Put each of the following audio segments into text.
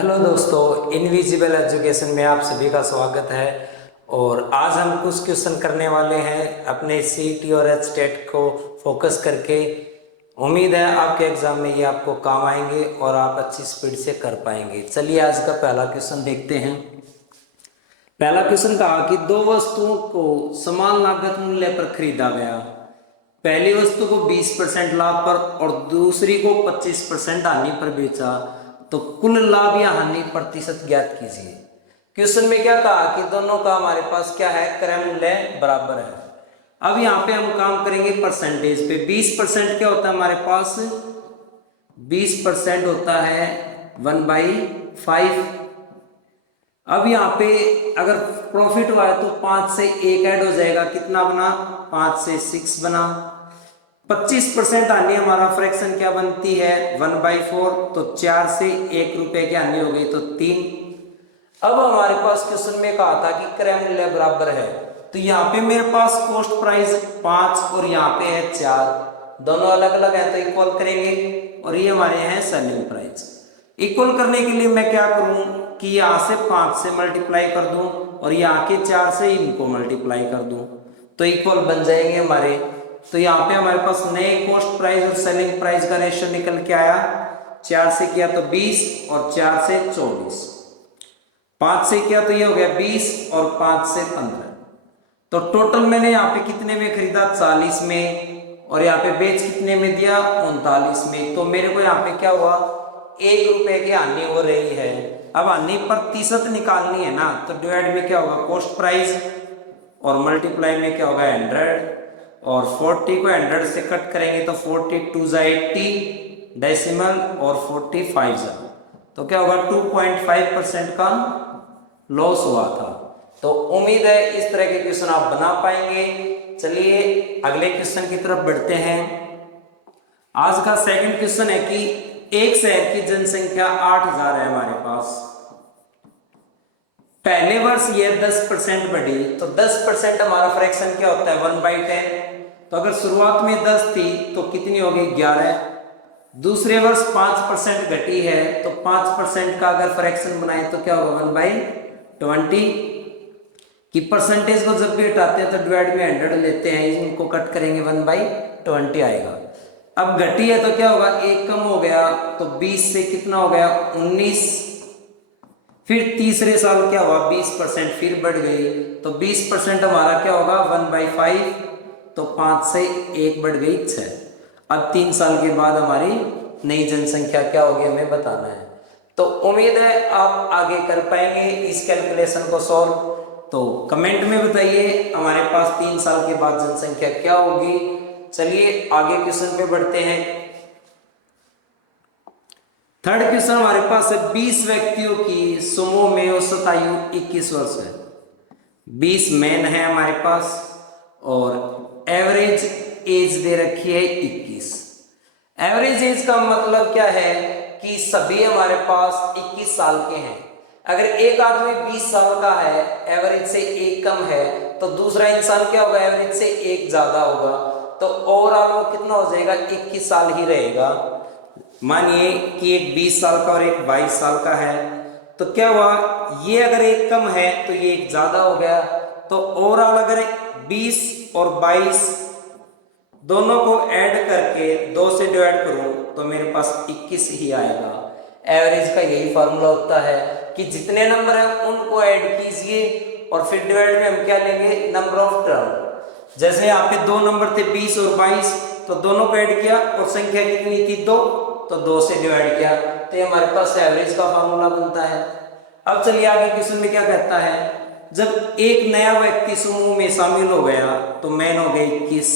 Hello दोस्तों, invisible education में आप सभी का स्वागत है। और आज हम कुछ क्वेश्चन करने वाले हैं अपने सीईटी और एच टेट को फोकस करके। उम्मीद है आपके एग्जाम में ये आपको काम आएंगे और आप अच्छी स्पीड से कर पाएंगे। चलिए आज का पहला क्वेश्चन देखते हैं। पहला क्वेश्चन कहा कि दो वस्तुओं को समान लागत मूल्य पर खरीदा गया। पहली वस्तु को 20% लाभ पर और दूसरी को 25% हानि पर बेचा, तो कुल लाभ या हानि प्रतिशत ज्ञात कीजिए। क्वेश्चन में क्या कहा कि दोनों का हमारे पास क्या है, क्रय मूल्य बराबर है। अब यहाँ पे हम काम करेंगे परसेंटेज पे। 20% क्या होता है हमारे पास, 20% होता है 1/5। अब यहाँ पे अगर प्रॉफिट हुआ है तो 5 से 1 ऐड हो जाएगा, कितना बना, 5 से 6 बना। 25% हानि हमारा फ्रैक्शन क्या बनती है, 1/4, तो 4 से 1 रुपए की हानि हो गई तो 3। अब हमारे पास क्वेश्चन में कहा था कि क्रय मूल्य बराबर है, तो यहाँ पे मेरे पास कॉस्ट प्राइस 5 और यहाँ पे है 4, दोनों अलग अलग है तो इक्वल करेंगे। और ये हमारे हैं सेलिंग प्राइस। इक्वल करने के लिए मैं क्या करूं कि यहाँ से 5 से मल्टीप्लाई कर दूं और यहाँ के 4 से इनको मल्टीप्लाई कर दूं, तो इक्वल बन जाएंगे हमारे। तो यहाँ पे हमारे पास नए कॉस्ट प्राइस और सेलिंग प्राइस का रेशियो निकल के आया, 4 से किया तो 20 और 4 से 24, 5 से किया तो ये हो गया 20 और 5 से 15। तो टोटल मैंने यहाँ पे कितने में खरीदा, 40 में, और यहाँ पे बेच कितने में दिया, 39 में। तो मेरे को यहाँ पे क्या हुआ, 1 रुपए की हानि हो रही है। अब हानि प्रतिशत निकालनी है ना, तो डिवाइड में क्या होगा, कॉस्ट प्राइस, और मल्टीप्लाई में क्या होगा 100, और 40 को 100 से कट करेंगे तो 42 जा 80 डेसिमल और 45 जा, तो क्या होगा 2.5% का लॉस हुआ था। तो उम्मीद है इस तरह के क्वेश्चन आप बना पाएंगे। चलिए अगले क्वेश्चन की तरफ बढ़ते हैं। आज का सेकंड क्वेश्चन है कि एक शहर की जनसंख्या 8000 है हमारे पास। पहले वर्ष ये 10% बढ़ी, तो 10% हमारा फ्रैक्शन क्या होता है, 1/10। तो अगर शुरुआत में 10 थी तो कितनी होगी, 11। दूसरे वर्ष 5% घटी है, तो 5% का अगर फ्रैक्शन बनाए तो क्या होगा, 1/20 की। परसेंटेज को जब भी हटाते हैं तो डिवाइड में 100 लेते हैं, इनको कट करेंगे 1/20 आएगा। अब घटी है तो क्या होगा, 1 कम हो गया, तो 20 से कितना हो गया, 19। फिर तीसरे साल क्या हुआ, 20% फिर बढ़ गई, तो 20% हमारा क्या होगा, 1/5, तो 5 से 1 बढ़ गई 6। अब 3 साल के बाद हमारी नई जनसंख्या क्या होगी हमें बताना है। तो उम्मीद है आप आगे कर पाएंगे इस कैलकुलेशन को सॉल्व। तो कमेंट में बताइए हमारे पास 3 साल के बाद जनसंख्या क्या होगी। चलिए आगे क्वेश्चन पे बढ़ते हैं। थर्ड क्वेश्चन हमारे पास है, 20 व्यक्तियों की समूह में औसत आयु 21 वर्ष है। 20 मैन है हमारे पास और एवरेज एज दे रखी है 21। एवरेज एज का मतलब क्या है कि सभी हमारे पास 21 साल के हैं। अगर एक आदमी 20 साल का है, एवरेज से 1 कम है, तो दूसरा इंसान क्या होगा, एवरेज से 1 ज्यादा होगा, तो ओवरऑल वो कितना हो जाएगा, 21 साल ही रहेगा। मानिए कि एक 20 साल का और एक 22 साल का है, तो क्या हुआ, ये अगर 1 कम है तो ये 1 ज्यादा हो गया, तो ओवरऑल अगर 20 और 22 दोनों को ऐड करके 2 से डिवाइड करूं तो मेरे पास 21 ही आएगा। एवरेज का यही फार्मूला होता है कि जितने नंबर हैं उनको ऐड कीजिए और फिर डिवाइड में हम क्या लेंगे, नंबर ऑफ टर्म। जैसे यहाँ पे 2 नंबर थे 20 और 22, तो दोनों को ऐड किया और संख्या कितनी थी 2, तो 2 से डिवाइड किया, तो ये हमारे पास एवरेज का फार्मूला बनता है। अब चलिए आगे क्वेश्चन में क्या कहता है, जब एक नया व्यक्ति समूह में शामिल हो गया तो मैन हो गए 21,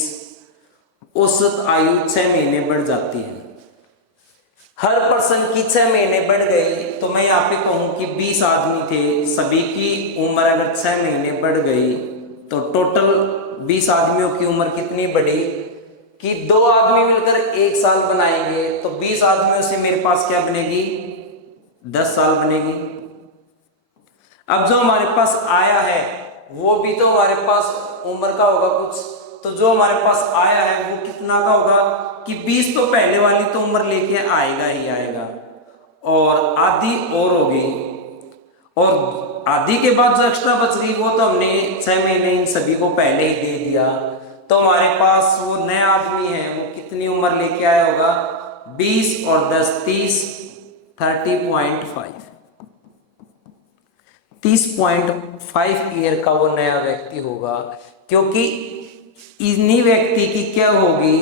औसत आयु 6 महीने बढ़ जाती है। हर पर्सन की 6 महीने बढ़ गई, तो मैं यहाँ पे कहूं कि 20 आदमी थे, सभी की उम्र अगर 6 महीने बढ़ गई तो टोटल 20 आदमियों की उम्र कितनी बढ़ी कि 2 आदमी मिलकर 1 साल बनाएंगे, तो 20 आदमियों से मेरे पास क्या बनेगी, 10 साल बनेगी। अब जो हमारे पास आया है वो भी तो हमारे पास उम्र का होगा कुछ, तो जो हमारे पास आया है वो कितना का होगा कि 20 तो पहले वाली तो उम्र लेके आएगा ही आएगा, और आधी और होगी, और आधी के बाद जो एक्स्ट्रा बच गई वो तो हमने 6 महीने इन सभी को पहले ही दे दिया। तो हमारे पास वो नया आदमी है, वो कितनी उम्र लेके आया होगा, 20 और 10 30, 30.5, 30.5 ईयर का वो नया व्यक्ति होगा। क्योंकि इन्हीं व्यक्ति की क्या होगी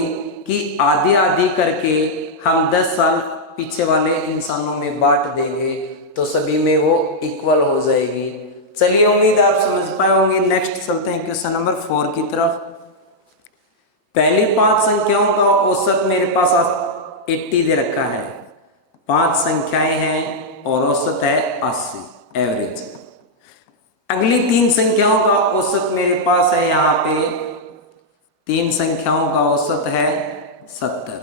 कि आधी आधी करके हम 10 साल पीछे वाले इंसानों में बांट देंगे, तो सभी में वो इक्वल हो जाएगी। चलिए, उम्मीद आप समझ पाए होंगे। नेक्स्ट चलते हैं क्वेश्चन नंबर 4 की तरफ। पहली 5 संख्याओं का औसत मेरे पास 80 दे रखा है। 5 संख्याएं हैं और औसत है 80, एवरेज। अगली 3 संख्याओं का औसत मेरे पास है, यहाँ पे 3 संख्याओं का औसत है 70।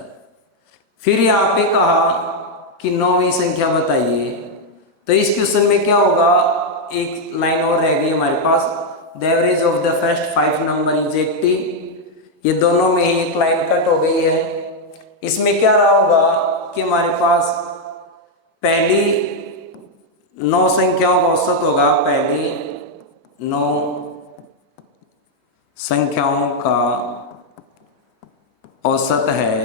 फिर यहाँ पे कहा कि 9वीं संख्या बताइए। तो इस क्वेश्चन में क्या होगा, एक लाइन और रह गई हमारे पास, the average of the first 5 number is 80। ये दोनों में ही एक लाइन कट हो गई है। इसमें क्या रहा होगा कि हमारे पास पहली 9 संख्याओं का औसत होगा, पहली 9 संख्याओं का औसत है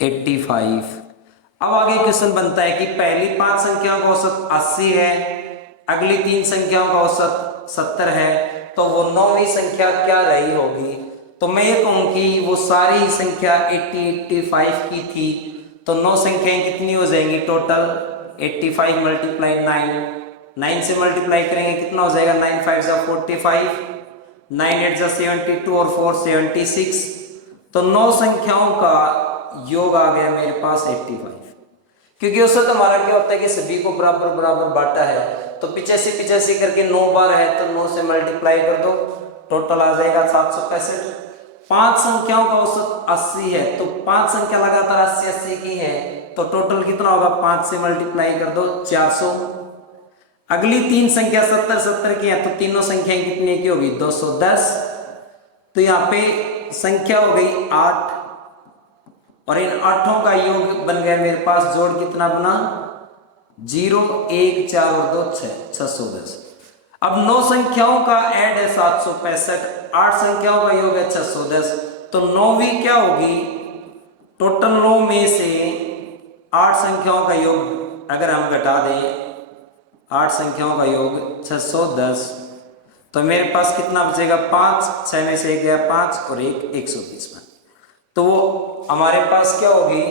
85। अब आगे क्वेश्चन बनता है कि पहली 5 संख्याओं का औसत 80 है, अगली 3 संख्याओं का औसत 70 है, तो वो 9वीं संख्या क्या रही होगी। तो मैं ये कहूँ कि वो सारी संख्या 80 85 की थी, तो 9 संख्याएं कितनी हो जाएंगी टोटल, 85 मल्टीप्लाई 9 से मल्टीप्लाई करेंगे कितना हो जाएगा, 9 5 जा 45, 9 8 जा 72 और 4 76। तो 9 संख्याओं का योग आ गया मेरे पास 85। क्योंकि उससे तो हमारा क्या होता है कि सभी को बराबर बराबर बांटा है, तो 85 करके 9 बार है, तो 9 से मल्टीप्लाई कर दो, टोटल आ जाएगा 765। 5 संख्याओं का औसत 80 है, तो 5 संख्या लगातार 80 80 की है, तो टोटल कितना होगा, 5 से मल्टीप्लाई कर दो 400। अगली 3 संख्या 70 70 की है, तो तीनों संख्याएं कितने की होगी, 210। तो यहाँ पे संख्या हो गई 8, और इन 8 का योग बन गया मेरे पास, जोड़ कितना बना, 0 1 4 और 2 6, 610। अब 9 संख्याओं का ऐड है 765, 8 संख्याओं का योग है 610, तो 9वीं क्या होगी, टोटल 9 में से 8 संख्याओं का योग अगर हम घटा दें, 8 संख्याओं का योग 610, तो मेरे पास कितना बचेगा, 5, 6 में से 1 गया 5 और 1 125। तो वो हमारे पास क्या होगी,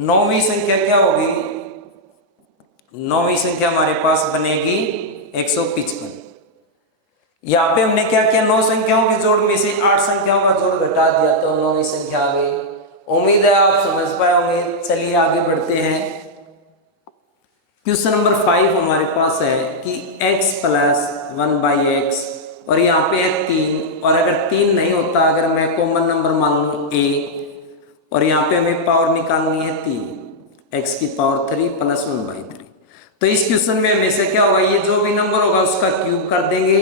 9वीं संख्या क्या होगी, 9वीं संख्या हमारे पास बनेगी 155। यहाँ पे हमने क्या किया, 9 संख्याओं के जोड़ में से 8 संख्याओं का जोड़ घटा दिया, तो 9वीं संख्या आ गई। उम्मीद है आप समझ पाए होंगे। चलिए आगे बढ़ते हैं। क्वेश्चन नंबर 5 हमारे पास है कि x + 1/x, और यहाँ पे है 3, और अगर 3 नहीं होता, अगर मैं कॉमन नंबर मान लूँ a, और यहाँ पे हमें पावर निकालनी है 3, x की पावर 3 + 1/3। तो इस क्वेश्चन में हमेशा क्या होगा, ये जो भी नंबर होगा उसका क्यूब कर देंगे,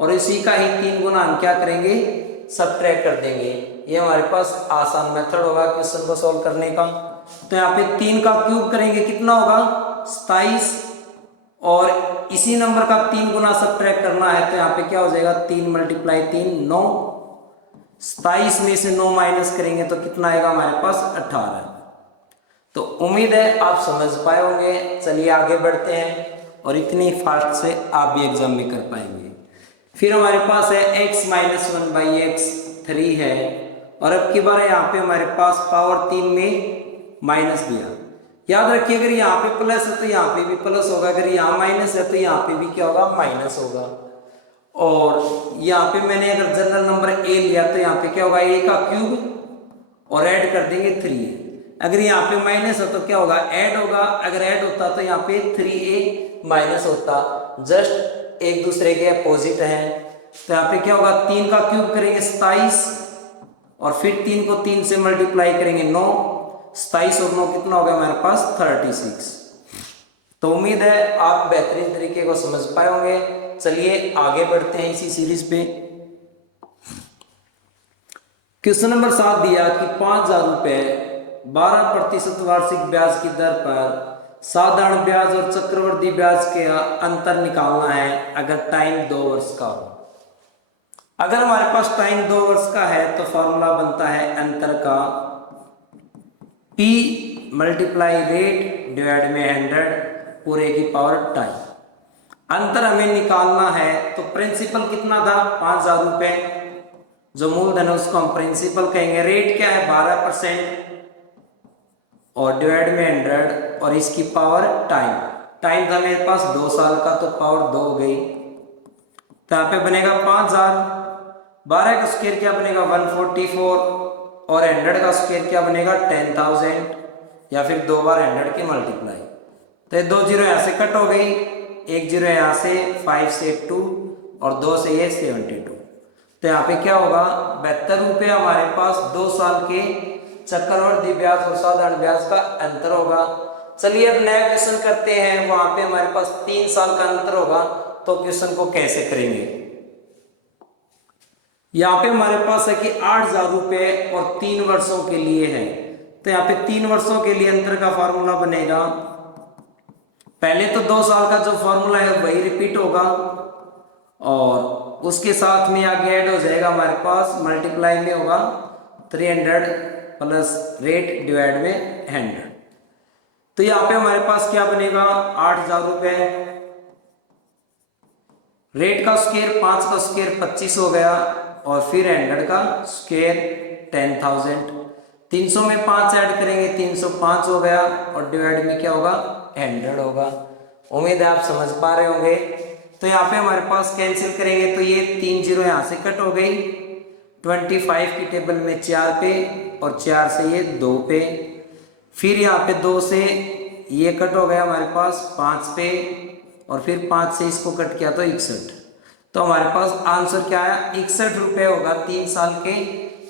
और इसी का ही 3 गुना हम क्या करेंगे, सबट्रैक्ट कर देंगे। ये हमारे पास आसान मेथड होगा क्वेश्चन को सॉल्व करने का। तो यहाँ पे 3 का क्यूब करेंगे, कितना होगा, 27, और इसी नंबर का 3 गुना सबट्रैक्ट करना है, तो यहाँ पे क्या हो जाएगा, 3 × 3 9, 27 में से 9 माइनस करेंगे तो कितना आएगा हमारे पास, 18। तो उम्मीद है आप समझ पाए होंगे। चलिए आगे बढ़ते हैं, और इतनी फास्ट से आप भी एग्जाम में कर पाएंगे। फिर हमारे पास है x - 1/x 3 है, और अब की बार यहाँ पे हमारे पास पावर 3 में माइनस दिया। याद रखिए, अगर यहाँ पे प्लस है तो यहाँ पे भी प्लस होगा, अगर यहाँ माइनस है तो यहाँ पे भी क्या होगा, माइनस होगा। और यहाँ पे मैंने अगर जनरल नंबर a लिया, तो यहाँ पे क्या होगा, a का क्यूब और ऐड कर देंगे 3। अगर यहाँ पे माइनस है तो क्या होगा, ऐड होगा, अगर ऐड होता तो यहाँ पे 3a माइनस होता, जस्ट एक दूसरे के अपोजिट हैं। तो यहाँ पे क्या होगा, 3 का क्यूब करेंगे 27, और फिर 3 को 3 से मल्टीप्लाई करेंगे 9, 27 और 9 कितना हो गया हमारे पास, 36। तो उम्मीद है आप बेहतरीन तरीके को समझ पाए होंगे। चलिए आगे बढ़ते हैं इसी सीरीज पे। क्वेश्चन नंबर 7 दिया कि 5,000 रुपए 12% वार्षिक ब्याज की दर पर साधारण ब्याज और चक्रवृद्धि ब्याज के अंतर निकालना है अगर टाइम 2 वर्ष का हो। अगर हमारे पास टाइम 2 वर्ष का है तो फॉर्मूला बनता है अंतर का P मल्टीप्लाई रेट डिवाइड में 100 पूरे की पावर टाइम। अंतर हमें निकालना है तो प्रिंसिपल कितना था 5,000 रुपए, जो मूलधन है उसको हम प्रिंसिपल कहेंगे। रेट क्या है 12% और डिवाइड में 100 और इसकी पावर टाइम। टाइम था मेरे पास 2 साल का तो पावर 2 हो गई, तो यहाँ पे बनेगा 5,000। 12 का स्क्वायर क्या बनेगा 144 और 100 का स्क्वायर क्या बनेगा 10,000 या फिर 2 बार 100 की मल्टीप्लाई। तो ये 2 जीरो यहाँ से कट हो गई, 1 जीरो यहाँ से, 5 से 2 और 2 से ये 72। तो यहाँ पे क्या होगा 72 रुपये हमारे पास 2 साल के चक्रवृद्धि ब्याज और साधारण ब्याज का अंतर होगा। चलिए अब नया क्वेश्चन करते हैं, वहां पे हमारे पास 3 साल का अंतर होगा, तो क्वेश्चन को कैसे करेंगे। यहाँ पे हमारे पास है कि 8,000 रुपये और 3 वर्षों के लिए है, तो यहाँ पे 3 वर्षों के लिए अंतर का फॉर्मूला बनेगा। पहले तो 2 साल का जो फॉर्मूला है वही रिपीट होगा और उसके साथ में आगे ऐड हो जाएगा हमारे पास मल्टीप्लाई में होगा 300 प्लस रेट डिवाइड में 100। तो यहाँ पे हमारे पास क्या बनेगा 8,000 रुपये, रेट का स्क्वायर 5 का स्क्वायर 25 हो गया और फिर 100 का स्क्वायर 10,000। 300 में 5 ऐड करेंगे 305 हो गया और डिवाइड में क्या होगा 100 होगा। उम्मीद है आप समझ पा रहे होंगे। तो यहाँ पे हमारे पास कैंसिल करेंगे तो ये 3 जीरो यहाँ से कट हो गई, 25 की टेबल में 4 पे और 4 से ये 2 पे, फिर यहाँ पे 2 से ये कट हो गया हमारे पास 5 पे और फिर 5 से इसको कट किया तो 61। तो हमारे पास आंसर क्या आया 61 रुपये होगा 3 साल के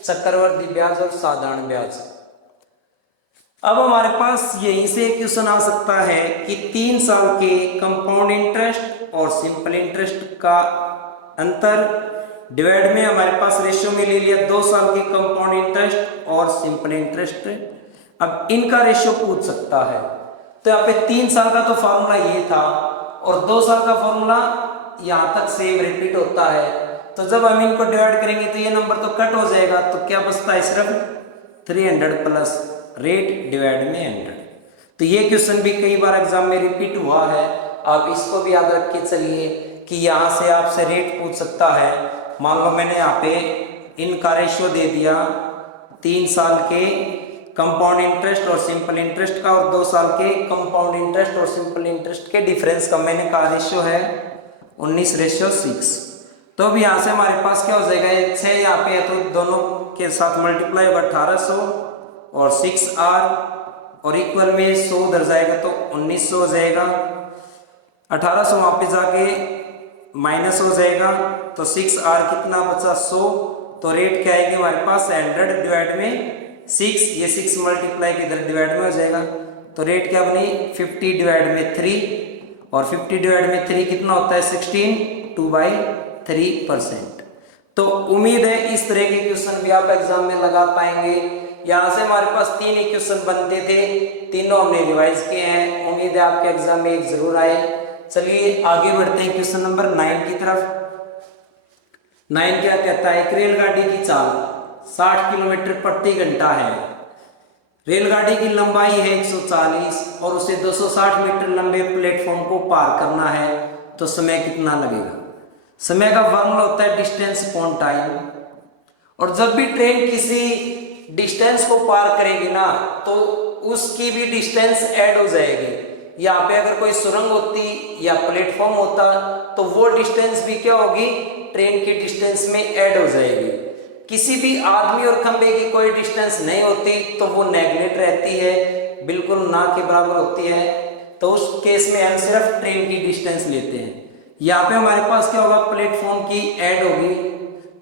चक्रवृद्धि ब्याज और साधारण ब्याज। अब हमारे पास यहीं से क्वेश्चन आ सकता है कि 3 साल के कंपाउंड इंटरेस्ट और सिंपल इंटरेस्ट का अंतर डिवाइड में हमारे पास रेशियो में ले लिया 2 साल के कंपाउंड इंटरेस्ट और सिंपल इंटरेस्ट। अब इनका रेशियो पूछ सकता है, तो यहाँ पे 3 साल का तो फॉर्मूला ये था और 2 साल का फॉर्मूला यहाँ तक सेम रिपीट होता है। तो जब हम इनको डिवाइड करेंगे तो ये नंबर तो कट हो जाएगा, तो क्या बचता है सिर्फ 300 प्लस रेट डिवाइड में 100। तो ये क्वेश्चन भी कई बार एग्जाम में रिपीट हुआ है, आप इसको भी याद रख के चलिए कि यहाँ से आपसे रेट पूछ सकता है। मान लो मैंने यहाँ पे इनका रेशियो दे दिया 3 साल के कंपाउंड इंटरेस्ट और सिंपल इंटरेस्ट का और 2 साल के कंपाउंड इंटरेस्ट और सिंपल इंटरेस्ट के डिफरेंस का मैंने कहा रेशियो है 19:6। तो अब यहाँ से हमारे पास क्या हो जाएगा 6 यहाँ पे है तो दोनों के साथ मल्टीप्लाई होगा 1800 और 6R और इक्वल में 100 उधर जाएगा तो 1900 हो जाएगा। 1800 वहाँ पे जाके माइनस हो जाएगा तो 6R कितना बचा 100। तो रेट क्या आएगी हमारे पास 100 डिवाइड में 6, ये 6 मल्टीप्लाई के इधर डिवाइड में हो जाएगा तो रेट क्या बनी 50 डिवाइड में 3 और 50 डिवाइड में 3 कितना होता है 16, 2/3%। तो उम्मीद है इस तरह के क्वेश्चन भी आप एग्जाम में लगा पाएंगे। यहाँ से हमारे पास 3 क्वेश्चन बनते थे, तीनों हमने रिवाइज किए हैं। उम्मीद है आपके एग्जाम में एक जरूर आए। चलिए आगे बढ़ते हैं क्वेश्चन नंबर 9 की तरफ। 9 क्या कहता है, एक रेलगाड़ी की चाल 60 किलोमीटर प्रति घंटा है। रेलगाड़ी की लंबाई है 140 और उसे 260 मीटर लंबे प्लेटफॉर्म को पार करना है, तो समय कितना लगेगा। समय का फॉर्मूला होता है डिस्टेंस अपॉन टाइम, और जब भी ट्रेन किसी डिस्टेंस को पार करेगी ना तो उसकी भी डिस्टेंस ऐड हो जाएगी। यहाँ पे अगर कोई सुरंग होती या प्लेटफॉर्म होता तो वो डिस्टेंस भी क्या होगी ट्रेन की डिस्टेंस में ऐड हो जाएगी। किसी भी आदमी और खंबे की कोई डिस्टेंस नहीं होती तो वो नेगलेक्ट रहती है, बिल्कुल ना के बराबर होती है। तो उस केस में हम सिर्फ ट्रेन की डिस्टेंस लेते हैं। यहाँ पे हमारे पास क्या होगा प्लेटफॉर्म की ऐड होगी,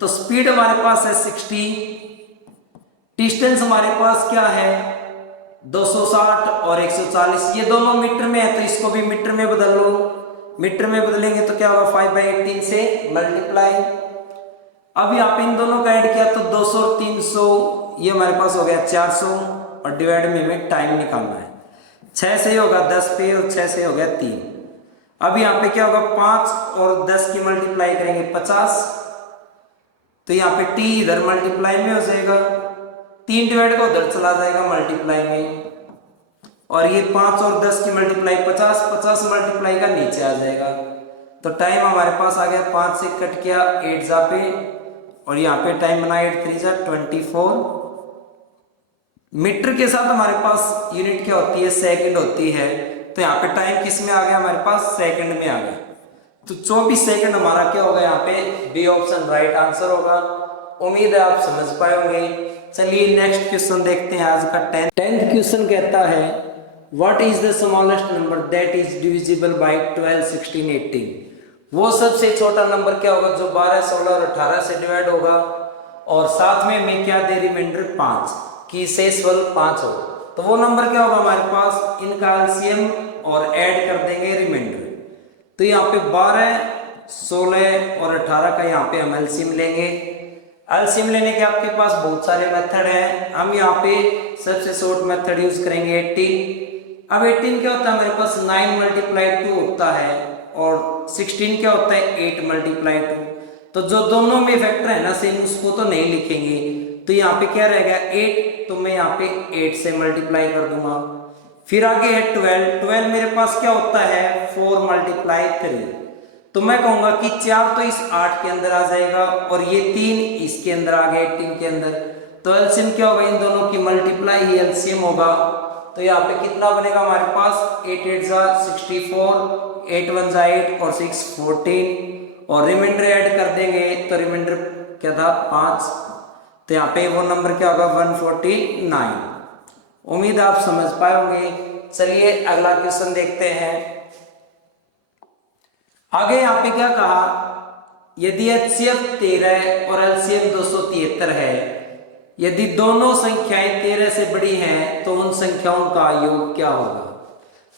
तो स्पीड हमारे पास है 60, डिस्टेंस हमारे पास क्या है 260 और 140, ये दोनों मीटर में है तो इसको भी मीटर में बदल लो। मीटर में बदलेंगे तो क्या होगा 5/18 से मल्टीप्लाई। अब यहाँ पे इन दोनों का ऐड किया तो 200 और 300, ये हमारे पास हो गया 400 और डिवाइड में हमें टाइम निकालना है। 6 से होगा 10 पे और 6 से हो गया 3। अब यहाँ पे क्या होगा 5 और 10 की मल्टीप्लाई करेंगे 50, तो यहाँ पे t इधर मल्टीप्लाई में हो जाएगा, 3 डिवाइड का उधर चला जाएगा मल्टीप्लाई में, और ये 5 और 10 की मल्टीप्लाई 50, 50 मल्टीप्लाई का नीचे आ जाएगा। तो टाइम हमारे पास आ गया 5 से कट किया 8 जा पे, और यहाँ पे टाइम बना 8 3 जा 24। मीटर के साथ हमारे पास यूनिट क्या होती है, सेकंड होती है, तो यहाँ पे टाइम किस में आ गया हमारे पास, सेकंड में आ गया। तो 24 सेकंड हमारा क्या होगा, यहाँ पे बी ऑप्शन राइट आंसर होगा। उम्मीद है आप समझ पाए होंगे। चलिए नेक्स्ट क्वेश्चन देखते हैं आज का 10th क्वेश्चन कहता है what is the smallest number that is divisible by 12 16 18। वो सबसे छोटा नंबर क्या होगा जो 12 16 और 18 से डिवाइड होगा, और साथ में हमें क्या दे रिमाइंडर 5 की शेषफल 5 हो। तो वो नंबर क्या होगा हमारे पास, इनका एलसीएम और ऐड कर देंगे रिमाइंडर। तो यहाँ पे 12 16 और 18 का यहाँ पे हम एलसीएम लेंगे। एलसीएम लेने के आपके पास बहुत सारे मेथड हैं, हम यहाँ पे सबसे शॉर्ट मेथड यूज करेंगे 18। अब 18 क्या होता है हमारे पास 9 × 2 होता है, और 16 क्या होता है 8 × 2। तो जो दोनों में फैक्टर है ना सेम, उसको तो नहीं लिखेंगे, तो यहाँ पे क्या रहेगा 8, तो मैं यहाँ पे 8 से मल्टीप्लाई कर दूंगा। फिर आगे है 12 मेरे पास क्या होता है 4 × 3, तो मैं कहूंगा कि 4 तो इस 8 के अंदर आ जाएगा, और ये 3 इसके अंदर आ गया 18 के अंदर। तो एलसीएम क्या होगा, इन दोनों की मल्टीप्लाई ही एलसीएम होगा। तो यहाँ पे कितना बनेगा हमारे पास 8 8 जा 64, 8 1 जा 8 और 6 14, और रिमाइंडर ऐड कर देंगे तो रिमाइंडर क्या था 5। तो यहाँ पे वो नंबर क्या होगा 149। उम्मीद आप समझ पाए होंगे। चलिए अगला क्वेश्चन देखते हैं। आगे यहाँ पे क्या कहा, यदि HCF 13 और LCM 273 है, यदि दोनों संख्याएं 13 से बड़ी हैं तो उन संख्याओं का योग क्या होगा।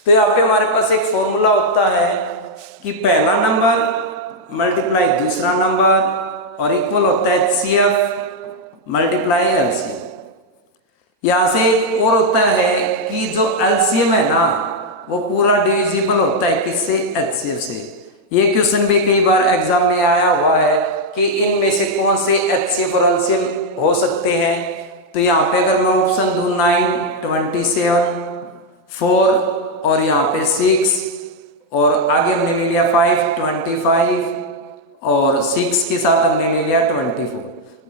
तो यहाँ पे हमारे पास एक फॉर्मूला होता है कि पहला नंबर मल्टीप्लाई दूसरा नंबर और इक्वल होता है HCF मल्टीप्लाई LCM। यहां से एक और होता है कि जो LCM है ना वो पूरा डिविजिबल होता है किससे, HCF से। ये क्वेश्चन भी कई बार एग्जाम में आया हुआ है कि इनमें से कौन से HCF और LCM हो सकते हैं। तो यहाँ पे अगर मैं ऑप्शन दूं 9 27 4 और यहाँ पे 6 और आगे हमने ले लिया 5 25 और 6 के साथ हमने ले लिया 24,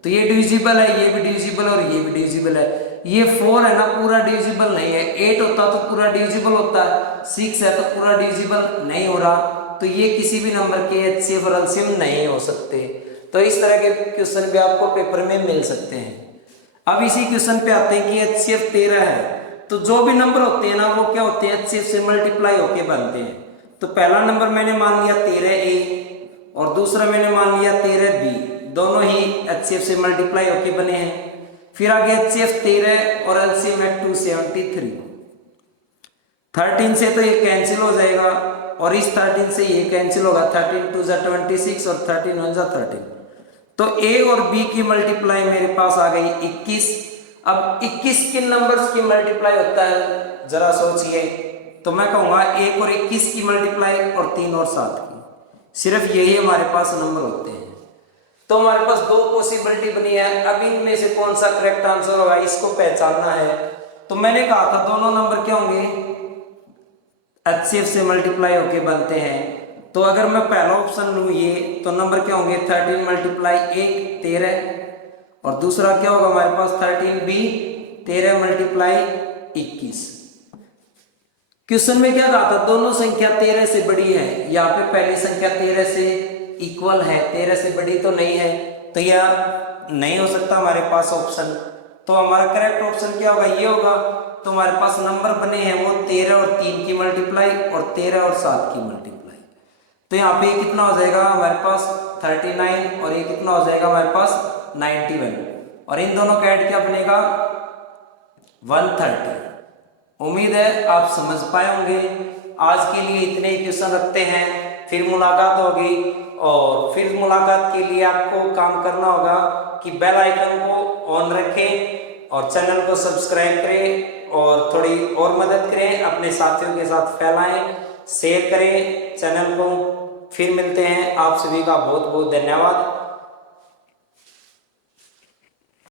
तो ये डिविजिबल है, ये भी डिविजिबल और ये भी डिविजिबल है। ये 4 है ना पूरा डिविजिबल नहीं है, 8 होता तो पूरा डिविजिबल होता है, 6 है तो पूरा डिविजिबल नहीं हो रहा, तो ये किसी भी नंबर के HCF और LCM नहीं हो सकते। तो इस तरह के क्वेश्चन भी आपको पेपर में मिल सकते हैं। अब इसी क्वेश्चन पे आते हैं कि HCF 13 है, तो जो भी नंबर होते हैं ना वो क्या होते हैं HCF से मल्टीप्लाई होके बनते हैं। तो पहला नंबर मैंने मान लिया 13A और दूसरा मैंने मान लिया 13B, दोनों ही HCF से मल्टीप्लाई होके बने हैं। फिर आगे HCF 13 और LCM है 273। 13 से तो ये कैंसिल हो जाएगा और इस 13 से ये कैंसिल होगा, 13 2 जा 26 और 13 1 जा 13। तो A और B की मल्टीप्लाई मेरे पास आ गई 21। अब 21 किन नंबर्स की मल्टीप्लाई होता है जरा सोचिए। तो मैं कहूंगा 1 और 21 की मल्टीप्लाई और 3 और 7 की, सिर्फ यही हमारे पास नंबर होते हैं। तो हमारे पास दो पॉसिबिलिटी बनी है, अब इनमें से कौन सा करेक्ट आंसर होगा इसको पहचानना है। तो मैंने कहा था दोनों नंबर क्या होंगे HCF से मल्टीप्लाई होके बनते हैं। तो अगर मैं पहला ऑप्शन लूं ये, तो नंबर क्या होंगे 13 मल्टीप्लाई 1 13 और दूसरा क्या होगा हमारे पास 13B 13 मल्टीप्लाई 21। क्वेश्चन में क्या कहा था दोनों संख्या 13 से बड़ी है, यहाँ पे पहली संख्या 13 से इक्वल है, 13 से बड़ी तो नहीं है, तो यह नहीं हो सकता हमारे पास ऑप्शन। तो हमारा करेक्ट ऑप्शन क्या होगा, ये होगा। तो हमारे पास नंबर बने हैं वो 13 और 3 की मल्टीप्लाई और 13 और 7 की मल्टीप्लाई। तो यहाँ पे कितना हो जाएगा हमारे पास 39 और ये कितना हो जाएगा हमारे पास 91 और इन दोनों का ऐड क्या बनेगा 130। उम्मीद है आप समझ पाए होंगे। आज के लिए इतने ही क्वेश्चन रखते हैं, फिर मुलाकात होगी और फिर मुलाकात के लिए आपको काम करना होगा कि बेल आइकन को ऑन रखें और चैनल को सब्सक्राइब करें और थोड़ी और मदद करें, अपने साथियों के साथ फैलाएं, शेयर करें चैनल को। फिर मिलते हैं, आप सभी का बहुत बहुत धन्यवाद।